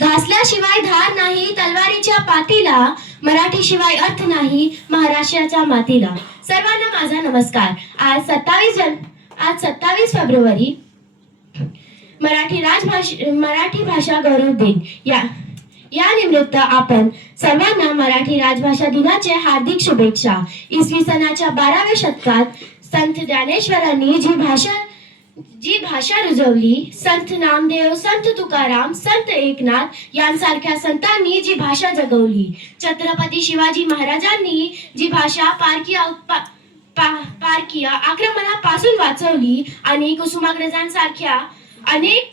घासल्याशिवाय धार नाही तलवारीच्या पातीला, मराठी शिवाय अर्थ नाही महाराष्ट्राच्या मातीला. सर्वांना माझा नमस्कार. आज 27 फेब्रुवारी मराठी भाषा गौरव दिन. या निमित्त आपण सर्वांना मराठी राजभाषा दिनाच्या हार्दिक शुभेच्छा. इसवी सनाच्या 12व्या शतकात संत ज्ञानेश्वरांनी जी भाषा रुजवली, संत नामदेव, संत तुकाराम, संत एकनाथ यांसारख्या संतांनी जी भाषा जगवली, छत्रपती शिवाजी महाराजांनी जी भाषा पारकीय आक्रमणापासून वाचवली आणि कुसुमाग्रजांसारख्या अनेक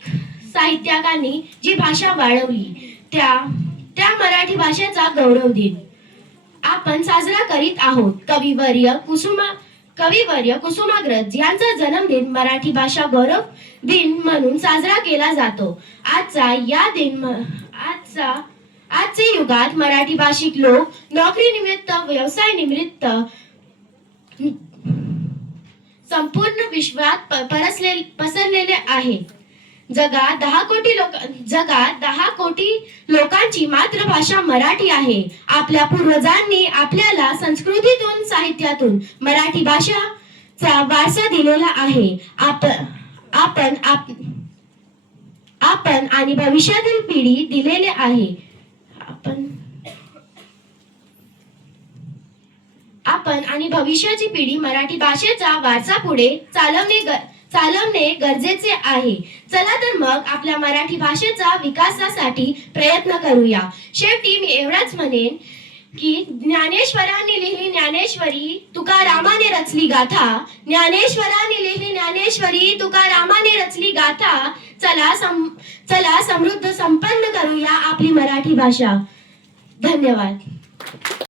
साहित्यकांनी जी भाषा वाढवली, त्या मराठी भाषेचा गौरव दिन आपण साजरा करीत आहोत. कविवर्य कुसुमाग्रज यांचा जन्मदिन मराठी भाषा गौरव दिन म्हणून साजरा केला जातो. आजच्या युगात मराठी भाषिक लोक नोकरी निमित्त, व्यवसाय निमित्त संपूर्ण विश्वात पसरलेले आहेत. जगात 10 कोटी लोकांची मातृभाषा मराठी आहे. आपल्या पूर्वजांनी आपल्याला संस्कृतीतून, साहित्यातून मराठी भाषेचा वारसा दिलेला आहे. आपण आणि भविष्यातील पिढी दिलेले आहे. आपण आणि भविष्याची पिढी मराठी भाषेचा वारसा पुढे चालवणे गरजेचे आहे. चला तर मग आपल्या मराठी भाषेचा विकासासाठी प्रयत्न करूया. शेवटी मी एवढंच म्हणेन की ज्ञानेश्वरांनी लिहिली ज्ञानेश्वरी, तुकारामाने रचली गाथा. ज्ञानेश्वरांनी लिहिली ज्ञानेश्वरी, तुकारामाने रचली गाथा. चला समृद्ध संपन्न करूया आपली मराठी भाषा. धन्यवाद.